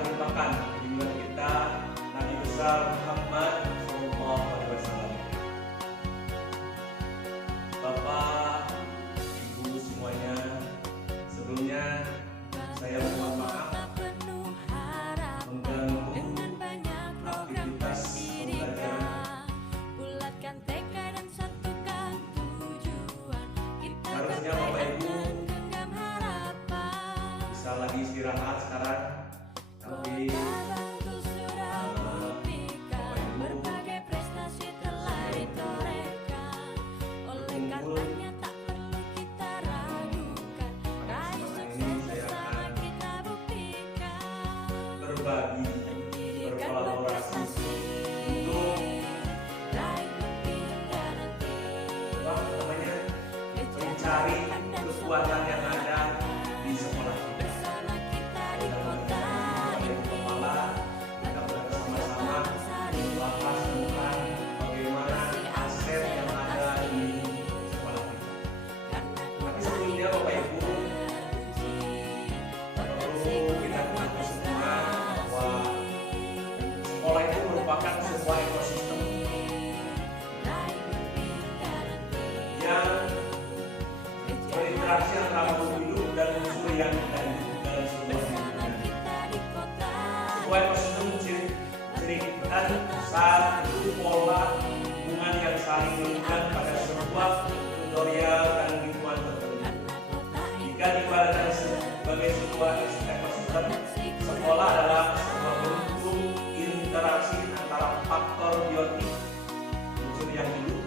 limpahkan junjungan kita Nabi besar Muhammad SAW. Bapak, Ibu semuanya, sebelumnya saya mohon maaf mengganggu aktivitas pembelajaran. Harusnya Bapak Ibu bisa lagi istirahat sekarang, tapi berbagi, berkolaborasi untuk mencari kekuatan yang ada di sekolah kita. Kepala kita bersama-sama membahas tentang bagaimana aset yang ada di sekolah kita. Tapi sebelumnya Bapak Ibu, perlu kita ketahui semua bahwa sekolah itu merupakan sebuah ekosistem yang berinteraksi antara makhluk hidup dan unsur yang hidup dalam sebuah lingkungan. Sebuah ekosistem mencirikan satu pola hubungan yang saling mengikat pada sebuah tutorial dan lingkungan tertentu. Jika diibaratkan sebagai sebuah ekosistem, sekolah adalah sebuah bentuk interaksi antara faktor biotik, unsur yang hidup,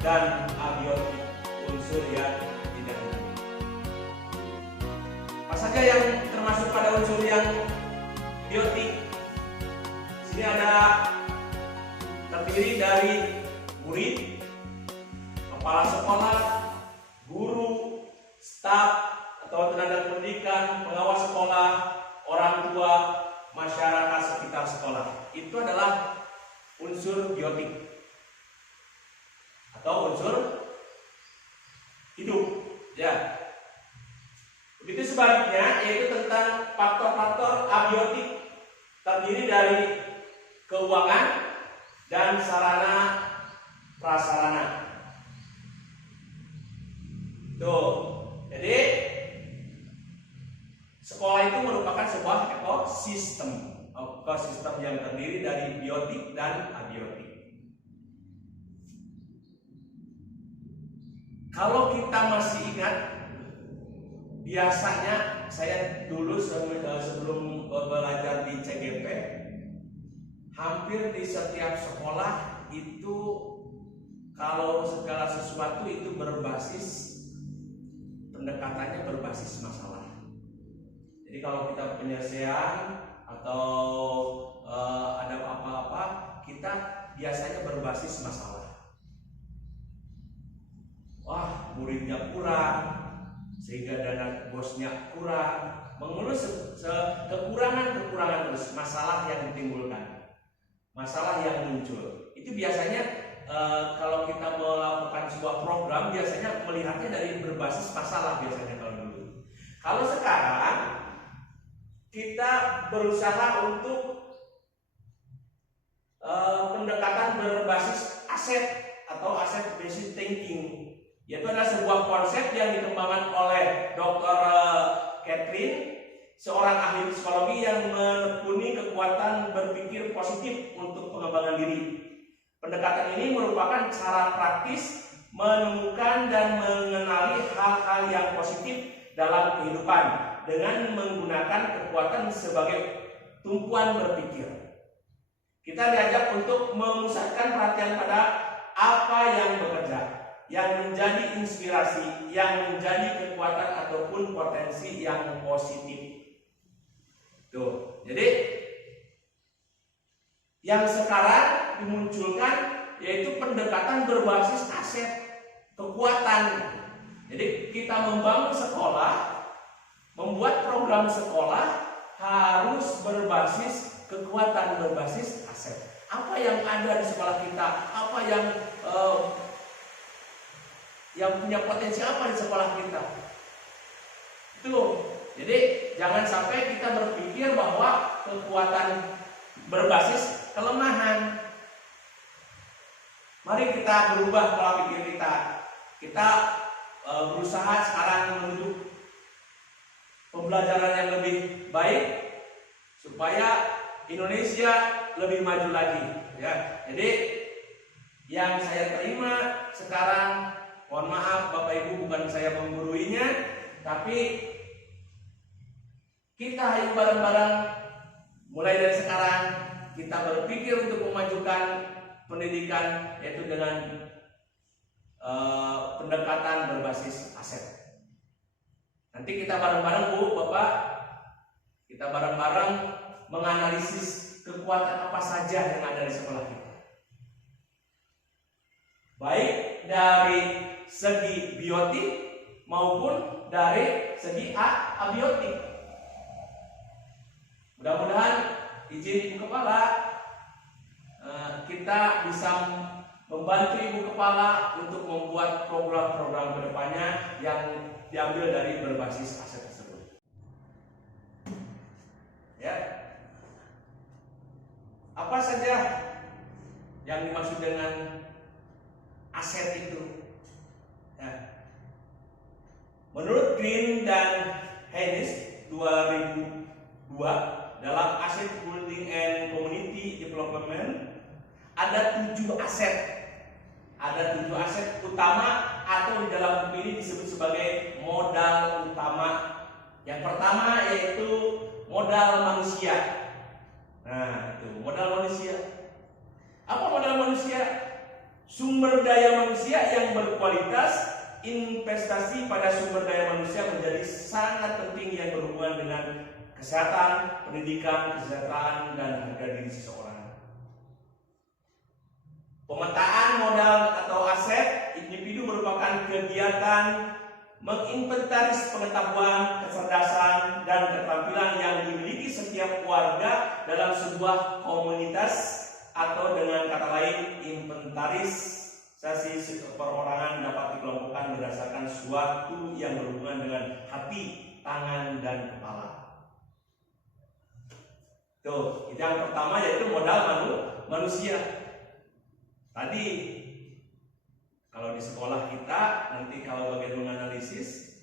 dan abiotik, unsur yang tidak hidup. Apa saja yang termasuk pada unsur yang biotik? Di sini ada terdiri dari murid, kepala sekolah, guru, staf atau tenaga pendidikan, pengawas sekolah, orang tua, masyarakat sekitar sekolah. Itu adalah unsur biotik atau unsur hidup, ya. Begitu sebaliknya, yaitu tentang faktor-faktor abiotik, terdiri dari keuangan dan sarana prasarana. Tuh, jadi sekolah itu merupakan sebuah ekosistem yang terdiri dari biotik dan abiotik. Kalau kita masih ingat, biasanya saya dulu sebelum belajar di CGP, hampir di setiap sekolah itu kalau segala sesuatu itu pendekatannya berbasis masalah. Jadi kalau kita penyelesaian atau ada apa-apa, kita biasanya berbasis masalah. Wah, muridnya kurang, sehingga dana bosnya kurang, mengurus kekurangan terus, masalah yang ditimbulkan, masalah yang muncul. Itu biasanya kalau kita melakukan sebuah program, biasanya melihatnya dari berbasis masalah biasanya kalau dulu. Kalau sekarang kita berusaha untuk pendekatan berbasis aset atau asset based thinking. Yaitu adalah sebuah konsep yang dikembangkan oleh Dr. Catherine, seorang ahli psikologi yang menekuni kekuatan berpikir positif untuk pengembangan diri. Pendekatan ini merupakan cara praktis menemukan dan mengenali hal-hal yang positif dalam kehidupan dengan menggunakan kekuatan sebagai tumpuan berpikir. Kita diajak untuk memusatkan perhatian pada apa yang bekerja, yang menjadi inspirasi, yang menjadi kekuatan ataupun potensi yang positif. Tuh, jadi yang sekarang dimunculkan yaitu pendekatan berbasis aset, kekuatan. Jadi kita membangun sekolah, membuat program sekolah harus berbasis kekuatan, berbasis aset. Apa yang ada di sekolah kita, apa yang punya potensi apa di sekolah kita. Itu Jadi jangan sampai kita berpikir bahwa kekuatan berbasis kelemahan. Mari kita berubah pola pikir kita. Kita berusaha sekarang menuju pembelajaran yang lebih baik supaya Indonesia lebih maju lagi. Ya, jadi yang saya terima sekarang, mohon maaf Bapak Ibu, bukan saya mengguruinya, tapi kita ayo bareng-bareng mulai dari sekarang kita berpikir untuk memajukan pendidikan, yaitu dengan pendekatan berbasis aset. Nanti kita bareng-bareng Bu, Bapak, kita bareng-bareng menganalisis kekuatan apa saja yang ada di sekolah kita. Baik dari segi biotik maupun dari segi abiotik. Mudah-mudahan izin Ibu Kepala, kita bisa membantu Ibu Kepala untuk membuat program-program kedepannya yang diambil dari berbasis aset tersebut. Ya, apa saja yang dimaksud dengan aset itu? Ya. Menurut Green dan Haynes 2002 dalam Asset Building and Community Development ada 7 aset. Ada 7 aset utama atau di dalam buku ini disebut sebagai modal utama. Yang pertama yaitu modal manusia. Nah, itu modal manusia. Apa modal manusia? Sumber daya manusia yang berkualitas. Investasi pada sumber daya manusia menjadi sangat penting yang berhubungan dengan kesehatan, pendidikan, kesejahteraan, dan harga diri seseorang. Pemetaan modal atau aset individu merupakan kegiatan menginventaris pengetahuan, kecerdasan, dan keterampilan yang dimiliki setiap warga dalam sebuah komunitas, atau dengan kata lain, inventarisasi perorangan dapat dikelompokkan berdasarkan suatu yang berhubungan dengan hati, tangan, dan kepala. Tuh, yang pertama yaitu modal manusia. Tadi kalau di sekolah kita nanti kalau bagian menganalisis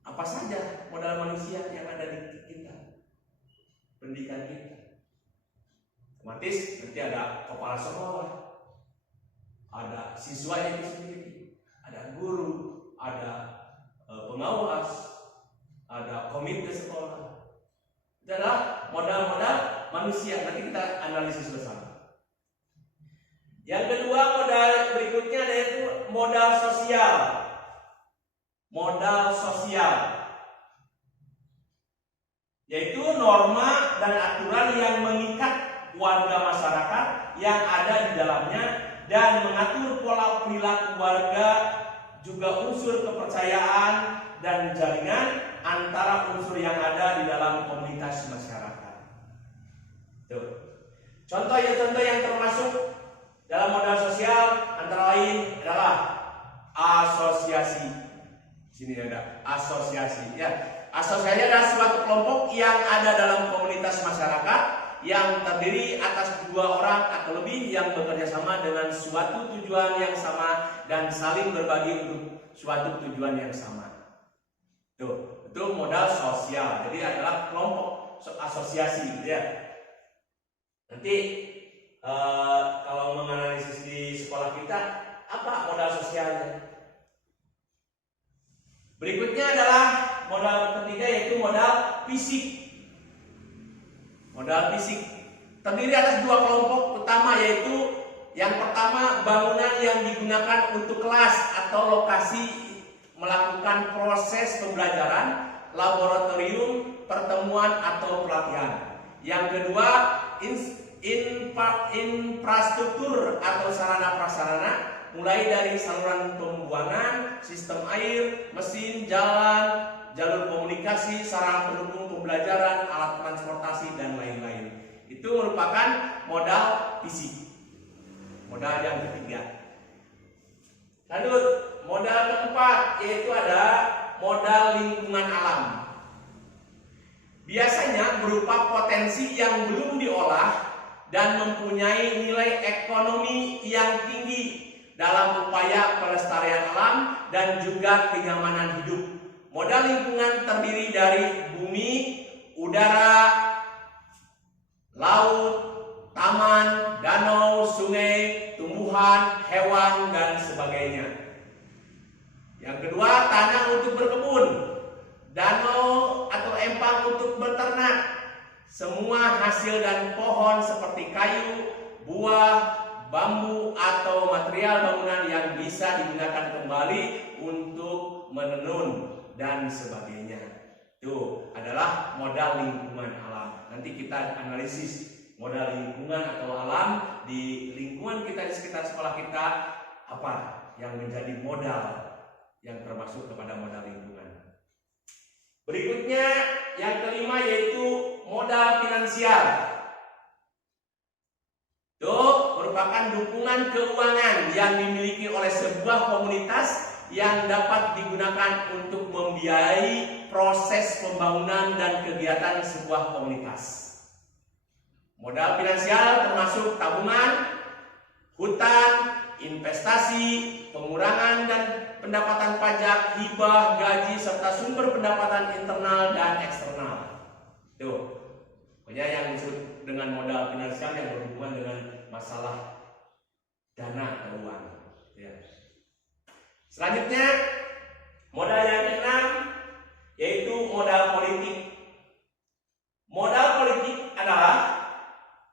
apa saja modal manusia yang ada di kita, pendidikan kita. Otomatis nanti ada kepala sekolah, ada siswa itu sendiri, ada guru, ada pengawas, ada komite sekolah. Itu adalah modal-modal manusia. Nanti kita analisis bersama. Yang kedua, modal berikutnya yaitu modal sosial. Modal sosial yaitu norma dan aturan yang mengikat warga masyarakat yang ada di dalamnya dan mengatur pola perilaku warga, juga unsur kepercayaan dan jaringan antara unsur yang ada di dalam komunitas masyarakat. Tuh. Contoh yang termasuk dalam modal sosial antara lain adalah asosiasi. Sini ada asosiasi, ya. Asosiasi adalah suatu kelompok yang ada dalam komunitas masyarakat yang terdiri atas 2 orang atau lebih yang bekerja sama dengan suatu tujuan yang sama dan saling berbagi untuk suatu tujuan yang sama. Tuh, itu modal sosial. Jadi adalah kelompok asosiasi, ya. Nanti kalau menganalisis di sekolah kita, apa modal sosialnya? Berikutnya adalah modal ketiga yaitu modal fisik. Modal fisik terdiri atas 2 kelompok utama, yaitu yang pertama bangunan yang digunakan untuk kelas atau lokasi melakukan proses pembelajaran, laboratorium, pertemuan atau pelatihan. Yang kedua infrastruktur atau sarana prasarana, mulai dari saluran pembuangan, sistem air, mesin, jalan, jalur komunikasi, sarana pendukung pembelajaran, alat transportasi, dan lain-lain. Itu merupakan modal fisik. Modal yang ketiga. Lanjut, modal keempat yaitu ada modal lingkungan alam. biasanya berupa potensi yang belum diolah dan mempunyai nilai ekonomi yang tinggi dalam upaya pelestarian alam dan juga kenyamanan hidup. Modal lingkungan terdiri dari bumi, udara, laut, taman, danau, sungai, tumbuhan, hewan, dan sebagainya. Yang kedua, tanah untuk berkebun, danau atau empang untuk beternak. Semua hasil dan pohon seperti kayu, buah, bambu atau material bangunan yang bisa digunakan kembali untuk menenun dan sebagainya. Itu adalah modal lingkungan alam. Nanti kita analisis modal lingkungan atau alam di lingkungan kita, di sekitar sekolah kita, apa yang menjadi modal yang termasuk kepada modal lingkungan. Berikutnya yang kelima yaitu modal finansial. Itu merupakan dukungan keuangan yang dimiliki oleh sebuah komunitas yang dapat digunakan untuk membiayai proses pembangunan dan kegiatan sebuah komunitas. Modal finansial termasuk tabungan, hutang, investasi, pengurangan dan pendapatan pajak, hibah, gaji, serta sumber pendapatan internal dan eksternal. Tuh, pokoknya yang disebut dengan modal finansial yang berhubungan dengan masalah dana atau uang. Ya. Selanjutnya, modal yang keenam yaitu modal politik. Modal politik adalah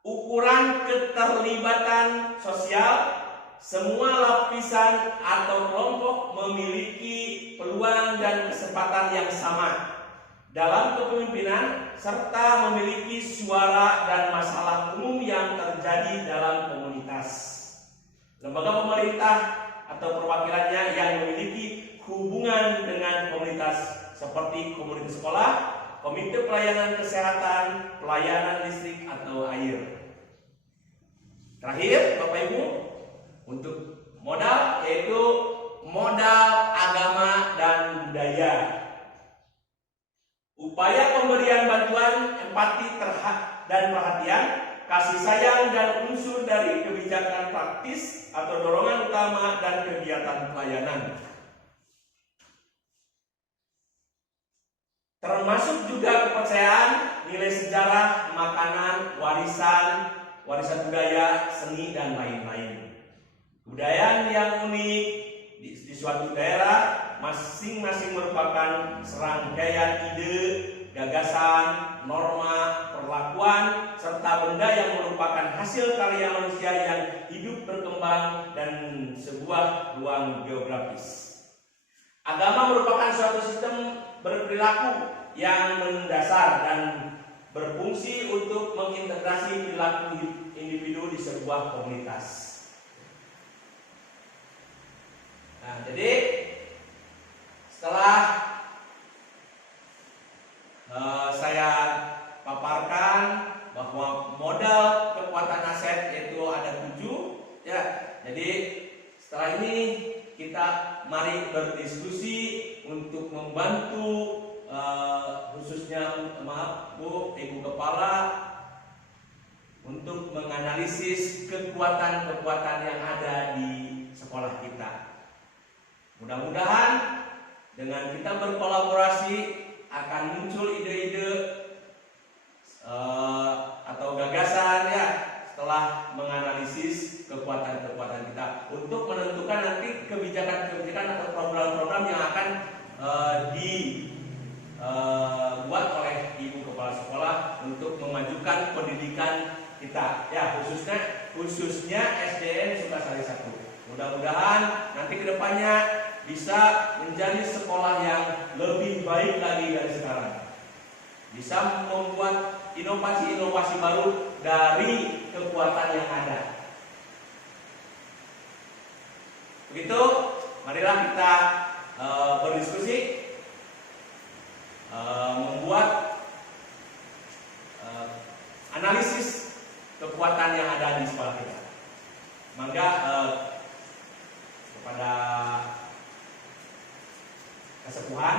ukuran keterlibatan sosial. Semua lapisan atau kelompok memiliki peluang dan kesempatan yang sama dalam kepemimpinan serta memiliki suara dan masalah umum yang terjadi dalam komunitas. Lembaga pemerintah atau perwakilannya yang memiliki hubungan dengan komunitas seperti komunitas sekolah, komite pelayanan kesehatan, pelayanan listrik atau air. Terakhir, Bapak Ibu, untuk modal yaitu modal agama dan budaya. Upaya pemberian bantuan, empati dan perhatian, kasih sayang dan unsur dari kebijakan praktis atau dorongan utama dan kegiatan pelayanan. Termasuk juga kepercayaan, nilai sejarah, makanan, warisan budaya, seni dan lain-lain. Kebudayaan yang unik di suatu daerah masing-masing merupakan serangkaian ide, gagasan, norma, perlakuan, serta benda yang merupakan hasil karya manusia yang hidup berkembang dan sebuah ruang geografis. Agama merupakan suatu sistem berperilaku yang mendasar dan berfungsi untuk mengintegrasi perilaku individu di sebuah komunitas. Nah, jadi setelah saya paparkan bahwa modal kekuatan aset itu ada 7, ya. Jadi setelah ini kita mari berdiskusi untuk membantu khususnya Bu, Ibu Kepala untuk menganalisis kekuatan-kekuatan yang ada di sekolah kita. Mudah-mudahan dengan kita berkolaborasi akan muncul ide-ide atau gagasan ya setelah menganalisis kekuatan-kekuatan kita untuk menentukan nanti kebijakan-kebijakan atau program-program yang akan dibuat oleh Ibu Kepala Sekolah untuk memajukan pendidikan kita ya khususnya SDN Sukasari 1. Mudah-mudahan nanti kedepannya bisa menjadi sekolah yang lebih baik lagi dari sekarang. Bisa membuat inovasi-inovasi baru dari kekuatan yang ada. Begitu, marilah kita berdiskusi, membuat analisis kekuatan yang ada di sekolah kita. Mangga kepada kesepuhan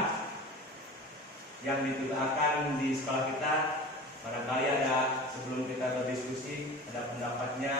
yang ditularkan di sekolah kita. Barangkali ada, sebelum kita berdiskusi, ada pendapatnya